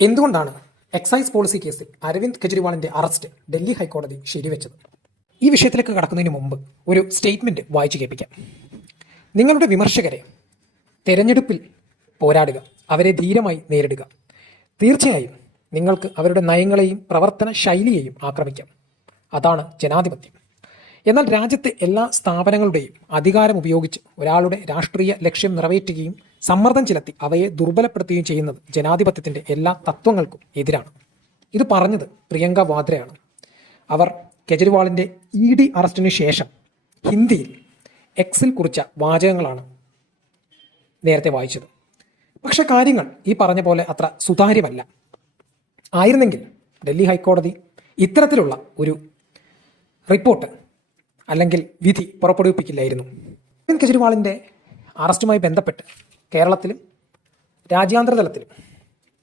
എന്തുകൊണ്ടാണ് excise policy കേസിൽ അരവിന്ദ് കെജ്രിവാളിന്റെ അറസ്റ്റ് ഡൽഹി ഹൈക്കോടതി ശരിവെച്ചത്? ഈ വിഷയത്തിലേക്ക് കടക്കുന്നതിന് മുമ്പ് ഒരു സ്റ്റേറ്റ്മെന്റ് വായിച്ചു കേൾപ്പിക്കാം. നിങ്ങളുടെ വിമർശകരെ തെരഞ്ഞെടുപ്പിൽ പോരാടുക അവരെ ധീരമായി നേരിടുക. തീർച്ചയായും നിങ്ങൾക്ക് അവരുടെ നയങ്ങളെയും പ്രവർത്തന ശൈലിയെയും ആക്രമിക്കാം. അതാണ് ജനാധിപത്യം. എന്നാൽ രാജ്യത്തെ എല്ലാ സ്ഥാപനങ്ങളുടെയും അധികാരം ഉപയോഗിച്ച് ഒരാളുടെ രാഷ്ട്രീയ ലക്ഷ്യം നിറവേറ്റുകയും സമ്മർദ്ദം ചെലുത്തി അവയെ ദുർബലപ്പെടുത്തുകയും ചെയ്യുന്നത് ജനാധിപത്യത്തിന്റെ എല്ലാ തത്വങ്ങൾക്കും എതിരാണ്. ഇത് പറഞ്ഞത് പ്രിയങ്ക വാദ്രയാണ്. അവർ കെജ്രിവാളിന്റെ ഇ ഡി അറസ്റ്റിന് ശേഷം ഹിന്ദിയിൽ എക്സിൽ കുറിച്ച വാചകങ്ങളാണ് നേരത്തെ വായിച്ചത്. പക്ഷെ കാര്യങ്ങൾ ഈ പറഞ്ഞ പോലെ അത്ര സുതാര്യമല്ല. ആയിരുന്നെങ്കിൽ ഡൽഹി ഹൈക്കോടതി ഇത്തരത്തിലുള്ള ഒരു റിപ്പോർട്ട് അല്ലെങ്കിൽ വിധി പുറപ്പെടുവിപ്പിക്കില്ലായിരുന്നു. അരവിന്ദ് കെജ്രിവാളിന്റെ അറസ്റ്റുമായി ബന്ധപ്പെട്ട് കേരളത്തിലും രാജ്യാന്തര തലത്തിലും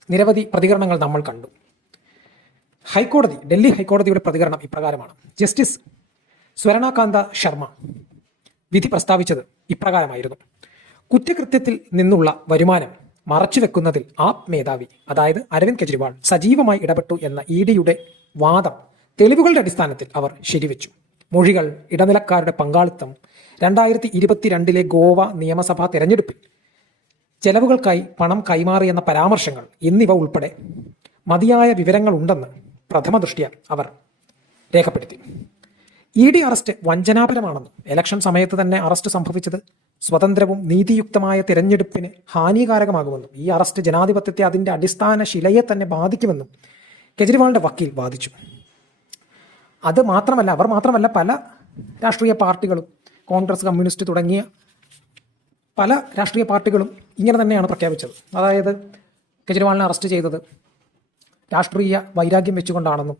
നിരവധി പ്രതികരണങ്ങൾ നമ്മൾ കണ്ടു. ഹൈക്കോടതി ഡൽഹി ഹൈക്കോടതിയുടെ പ്രതികരണം ഇപ്രകാരമാണ്. ജസ്റ്റിസ് സ്വരണാകാന്ത ശർമ്മ വിധി പ്രസ്താവിച്ചത് ഇപ്രകാരമായിരുന്നു. കുറ്റകൃത്യത്തിൽ നിന്നുള്ള വരുമാനം മറച്ചുവെക്കുന്നതിൽ ആപ് മേധാവി അതായത് അരവിന്ദ് കെജ്രിവാൾ സജീവമായി ഇടപെട്ടു എന്ന ഇ ഡിയുടെ വാദം തെളിവുകളുടെ അടിസ്ഥാനത്തിൽ അവർ ശരിവെച്ചു. മൊഴികൾ ഇടനിലക്കാരുടെ പങ്കാളിത്തം രണ്ടായിരത്തി ഇരുപത്തിരണ്ടിലെ ഗോവ നിയമസഭാ തെരഞ്ഞെടുപ്പിൽ ചെലവുകൾക്കായി പണം കൈമാറിയെന്ന പരാമർശങ്ങൾ എന്നിവ ഉൾപ്പെടെ മതിയായ വിവരങ്ങളുണ്ടെന്ന് പ്രഥമ ദൃഷ്ടിയ അവർ രേഖപ്പെടുത്തി. ഇ ഡി അറസ്റ്റ് വഞ്ചനാപരമാണെന്നും ഇലക്ഷൻ സമയത്ത് തന്നെ അറസ്റ്റ് സംഭവിച്ചത് സ്വതന്ത്രവും നീതിയുക്തമായ തിരഞ്ഞെടുപ്പിന് ഹാനികാരകമാകുമെന്നും ഈ അറസ്റ്റ് ജനാധിപത്യത്തെ അതിന്റെ അടിസ്ഥാന ശിലയെ തന്നെ ബാധിക്കുമെന്നും കെജ്രിവാളിന്റെ വക്കീൽ വാദിച്ചു. അത് മാത്രമല്ല അവർ മാത്രമല്ല പല രാഷ്ട്രീയ പാർട്ടികളും കോൺഗ്രസ് കമ്മ്യൂണിസ്റ്റ് തുടങ്ങിയ പല രാഷ്ട്രീയ പാർട്ടികളും ഇങ്ങനെ തന്നെയാണ് പ്രഖ്യാപിച്ചത്. അതായത് കെജ്രിവാളിനെ അറസ്റ്റ് ചെയ്തത് രാഷ്ട്രീയ വൈരാഗ്യം വെച്ചുകൊണ്ടാണെന്നും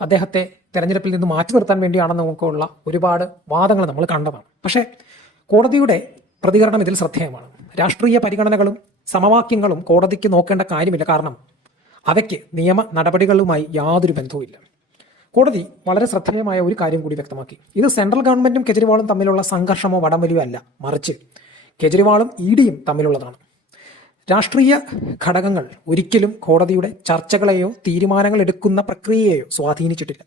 അദ്ദേഹത്തെ തെരഞ്ഞെടുപ്പിൽ നിന്ന് മാറ്റി നിർത്താൻ വേണ്ടിയാണെന്നും ഒക്കെയുള്ള ഒരുപാട് വാദങ്ങൾ നമ്മൾ കണ്ടതാണ്. പക്ഷേ കോടതിയുടെ പ്രതികരണം ഇതിൽ ശ്രദ്ധേയമാണ്. രാഷ്ട്രീയ പരിഗണനകളും സമവാക്യങ്ങളും കോടതിക്ക് നോക്കേണ്ട കാര്യമില്ല. കാരണം അവയ്ക്ക് നിയമ നടപടികളുമായി യാതൊരു ബന്ധവുമില്ല. കോടതി വളരെ ശ്രദ്ധേയമായ ഒരു കാര്യം കൂടി വ്യക്തമാക്കി. ഇത് സെൻട്രൽ ഗവൺമെന്റും കെജ്രിവാളും തമ്മിലുള്ള സംഘർഷമോ വടംവലിയോ അല്ല. മറിച്ച് കെജ്രിവാളും ഇ ഡിയും തമ്മിലുള്ളതാണ്. രാഷ്ട്രീയ ഘടകങ്ങൾ ഒരിക്കലും കോടതിയുടെ ചർച്ചകളെയോ തീരുമാനങ്ങൾ എടുക്കുന്ന പ്രക്രിയയെയോ സ്വാധീനിച്ചിട്ടില്ല.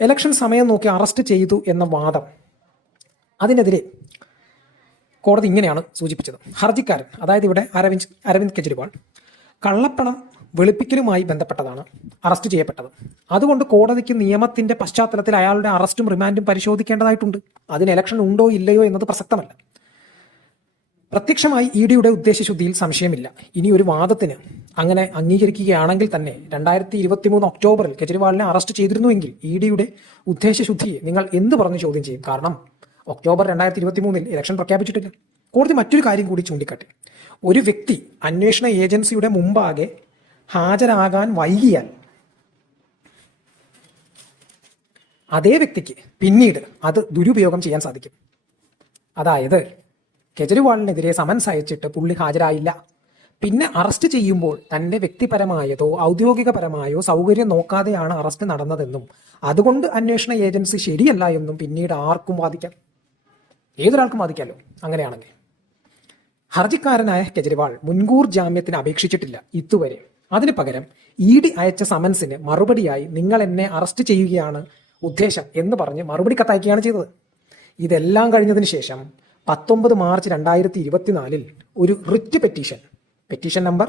ഇലക്ഷൻ സമയം നോക്കി അറസ്റ്റ് ചെയ്തു എന്ന വാദം അതിനെതിരെ കോടതി ഇങ്ങനെയാണ് സൂചിപ്പിച്ചത്. ഹർജിക്കാരൻ അതായത് ഇവിടെ അരവിന്ദ് അരവിന്ദ് കെജ്രിവാൾ കള്ളപ്പണം വെളുപ്പിക്കലുമായി ബന്ധപ്പെട്ടതാണ് അറസ്റ്റ് ചെയ്യപ്പെട്ടത്. അതുകൊണ്ട് കോടതിക്ക് നിയമത്തിന്റെ പശ്ചാത്തലത്തിൽ അയാളുടെ അറസ്റ്റും റിമാൻഡും പരിശോധിക്കേണ്ടതായിട്ടുണ്ട്. അതിന് ഇലക്ഷൻ ഉണ്ടോ ഇല്ലയോ എന്നത് പ്രസക്തമല്ല. പ്രത്യക്ഷമായി ഇ ഡിയുടെ ഉദ്ദേശശുദ്ധിയിൽ സംശയമില്ല. ഇനി ഒരു വാദത്തിന് അങ്ങനെ അംഗീകരിക്കുകയാണെങ്കിൽ തന്നെ രണ്ടായിരത്തി ഇരുപത്തി മൂന്ന് ഒക്ടോബറിൽ കെജ്രിവാളിനെ അറസ്റ്റ് ചെയ്തിരുന്നുവെങ്കിൽ ഇ ഡിയുടെ ഉദ്ദേശശുദ്ധിയെ നിങ്ങൾ എന്ത് പറഞ്ഞ് ചോദ്യം ചെയ്യും? കാരണം ഒക്ടോബർ രണ്ടായിരത്തി ഇരുപത്തി മൂന്നിൽ ഇലക്ഷൻ പ്രഖ്യാപിച്ചിട്ടില്ല. കോടതി മറ്റൊരു കാര്യം കൂടി ചൂണ്ടിക്കാട്ടി. ഒരു വ്യക്തി അന്വേഷണ ഏജൻസിയുടെ മുമ്പാകെ ഹാജരാകാൻ വൈകിയാൽ അതേ വ്യക്തിക്ക് പിന്നീട് അത് ദുരുപയോഗം ചെയ്യാൻ സാധിക്കും. അതായത് കെജ്രിവാളിനെതിരെ സമൻസ് അയച്ചിട്ട് പുള്ളി ഹാജരായില്ല. പിന്നെ അറസ്റ്റ് ചെയ്യുമ്പോൾ തന്റെ വ്യക്തിപരമായതോ ഔദ്യോഗികപരമായോ സൗകര്യം നോക്കാതെയാണ് അറസ്റ്റ് നടന്നതെന്നും അതുകൊണ്ട് അന്വേഷണ ഏജൻസി ശരിയല്ല എന്നും പിന്നീട് ആർക്കും വാദിക്കാം. ഏതൊരാൾക്കും വാദിക്കാമല്ലോ അങ്ങനെയാണെങ്കിൽ. ഹർജിക്കാരനായ കെജ്രിവാൾ മുൻകൂർ ജാമ്യത്തിന് അപേക്ഷിച്ചിട്ടില്ല ഇതുവരെ. അതിനു പകരം ഇ ഡി അയച്ച സമൻസിന് മറുപടിയായി നിങ്ങൾ എന്നെ അറസ്റ്റ് ചെയ്യുകയാണ് ഉദ്ദേശം എന്ന് പറഞ്ഞ് മറുപടി കത്തയക്കുകയാണ് ചെയ്തത്. ഇതെല്ലാം കഴിഞ്ഞതിന് ശേഷം പത്തൊമ്പത് മാർച്ച് രണ്ടായിരത്തി ഇരുപത്തിനാലിൽ ഒരു റിറ്റ് പെറ്റീഷൻ പെറ്റീഷൻ നമ്പർ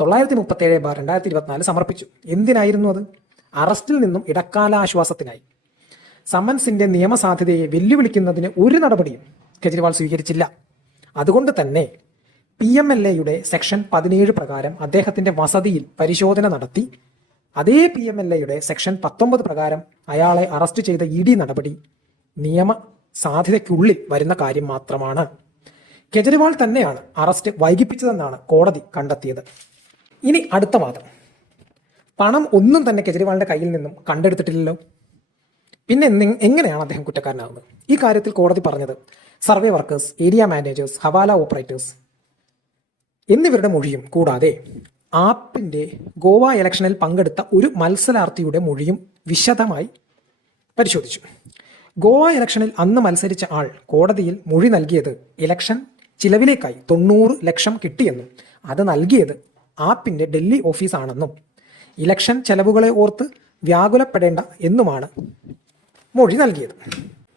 തൊള്ളായിരത്തി മുപ്പത്തി ഏഴ് ബാർ രണ്ടായിരത്തി ഇരുപത്തിനാല് സമർപ്പിച്ചു. എന്തിനായിരുന്നു അത്? അറസ്റ്റിൽ നിന്നും ഇടക്കാലാശ്വാസത്തിനായി. സമൻസിന്റെ നിയമസാധ്യതയെ വെല്ലുവിളിക്കുന്നതിന് ഒരു നടപടിയും കെജ്രിവാൾ സ്വീകരിച്ചില്ല. അതുകൊണ്ട് തന്നെ പി എം എൽ എയുടെ സെക്ഷൻ പതിനേഴ് പ്രകാരം അദ്ദേഹത്തിന്റെ വസതിയിൽ പരിശോധന നടത്തി അതേ പി എം എൽ എയുടെ സെക്ഷൻ പത്തൊമ്പത് പ്രകാരം അയാളെ അറസ്റ്റ് ചെയ്ത ഇ ഡി നടപടി നിയമ സാധ്യതയ്ക്കുള്ളിൽ വരുന്ന കാര്യം മാത്രമാണ്. കെജ്രിവാൾ തന്നെയാണ് അറസ്റ്റ് വൈകിപ്പിച്ചതെന്നാണ് കോടതി കണ്ടെത്തിയത്. ഇനി അടുത്ത വാദം. പണം ഒന്നും തന്നെ കെജ്രിവാളിന്റെ കയ്യിൽ നിന്നും കണ്ടെടുത്തിട്ടില്ലല്ലോ. പിന്നെ എങ്ങനെയാണ് അദ്ദേഹം കുറ്റക്കാരനാകുന്നത് ഈ കാര്യത്തിൽ കോടതി പറഞ്ഞത് survey workers area managers hawala operators എന്നിവരുടെ മൊഴിയും കൂടാതെ ആപ്പിന്റെ ഗോവ ഇലക്ഷനിൽ പങ്കെടുത്ത ഒരു മത്സരാർത്ഥിയുടെ മൊഴിയും വിശദമായി പരിശോധിച്ചു. ഗോവ ഇലക്ഷനിൽ അന്ന് മത്സരിച്ച ആൾ കോടതിയിൽ മൊഴി നൽകിയത് ഇലക്ഷൻ ചിലവിലേക്കായി തൊണ്ണൂറ് ലക്ഷം കിട്ടിയെന്നും അത് നൽകിയത് ആപ്പിന്റെ ഡൽഹി ഓഫീസാണെന്നും. ഇലക്ഷൻ ചെലവുകളെ ഓർത്ത് വ്യാകുലപ്പെടേണ്ട എന്നുമാണ് മൊഴി നൽകിയത്.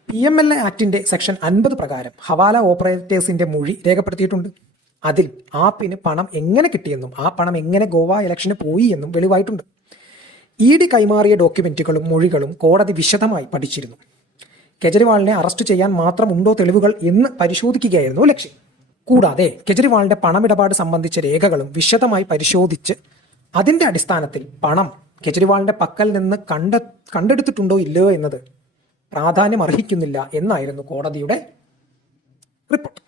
പി എം എൽ എ ആക്ടിന്റെ സെക്ഷൻ അൻപത് പ്രകാരം ഹവാല ഓപ്പറേറ്റേഴ്സിന്റെ മൊഴി രേഖപ്പെടുത്തിയിട്ടുണ്ട്. അതിൽ ആപ്പിന് പണം എങ്ങനെ കിട്ടിയെന്നും ആ പണം എങ്ങനെ ഗോവ ഇലക്ഷന് പോയി എന്നും വെളിവായിട്ടുണ്ട്. ഇ ഡി കൈമാറിയ ഡോക്യുമെന്റുകളും മൊഴികളും കോടതി വിശദമായി പഠിച്ചിരുന്നു. കെജ്രിവാളിനെ അറസ്റ്റ് ചെയ്യാൻ മാത്രം ഉണ്ടോ തെളിവുകൾ എന്ന് പരിശോധിക്കുകയായിരുന്നു ലക്ഷ്യം. കൂടാതെ കെജ്രിവാളിന്റെ പണമിടപാട് സംബന്ധിച്ച രേഖകളും വിശദമായി പരിശോധിച്ച് അതിന്റെ അടിസ്ഥാനത്തിൽ പണം കെജ്രിവാളിന്റെ പക്കൽ നിന്ന് കണ്ട കണ്ടെടുത്തിട്ടുണ്ടോ ഇല്ലയോ എന്നത് പ്രാധാന്യം അർഹിക്കുന്നില്ല എന്നായിരുന്നു കോടതിയുടെ റിപ്പോർട്ട്.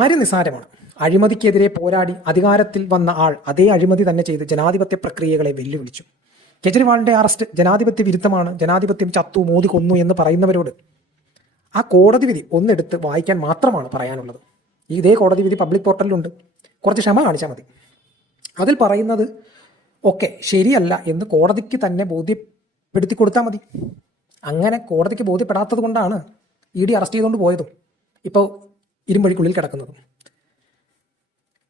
കാര്യം നിസ്സാരമാണ്? അഴിമതിക്കെതിരെ പോരാടി അധികാരത്തിൽ വന്ന ആൾ അതേ അഴിമതി തന്നെ ചെയ്ത് ജനാധിപത്യ പ്രക്രിയകളെ വെല്ലുവിളിച്ചു. കെജ്രിവാളിന്റെ അറസ്റ്റ് ജനാധിപത്യ വിരുദ്ധമാണ്. ജനാധിപത്യം ചത്തു മോദി കൊന്നു എന്ന് പറയുന്നവരോട് ആ കോടതി വിധി ഒന്നെടുത്ത് വായിക്കാൻ മാത്രമാണ് പറയാനുള്ളത്. ഇതേ കോടതി വിധി പബ്ലിക് പോർട്ടലിലുണ്ട്. കുറച്ച് ക്ഷമ കാണിച്ചാൽ മതി. അതിൽ പറയുന്നത് ഒക്കെ ശരിയല്ല എന്ന് കോടതിക്ക് തന്നെ ബോധ്യപ്പെടുത്തി കൊടുത്താൽ മതി. അങ്ങനെ കോടതിക്ക് ബോധ്യപ്പെടാത്തത് കൊണ്ടാണ് ഇ ഡി അറസ്റ്റ് ചെയ്തുകൊണ്ട് പോയതും ഇപ്പോൾ ഇരുമ്പഴിക്കുള്ളിൽ കിടക്കുന്നതും.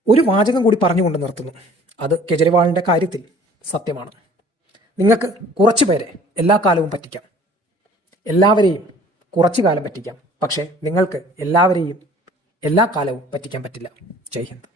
ഒരു വാചകം കൂടി പറഞ്ഞുകൊണ്ട് നിർത്തുന്നു. അത് കെജ്രിവാളിന്റെ കാര്യത്തിൽ സത്യമാണ്. നിങ്ങൾക്ക് കുറച്ച് പേരെ എല്ലാ കാലവും പറ്റിക്കാം. എല്ലാവരെയും കുറച്ചു കാലം പറ്റിക്കാം. പക്ഷേ നിങ്ങൾക്ക് എല്ലാവരെയും എല്ലാ കാലവും പറ്റിക്കാൻ പറ്റില്ല. ജയ് ഹിന്ദ്.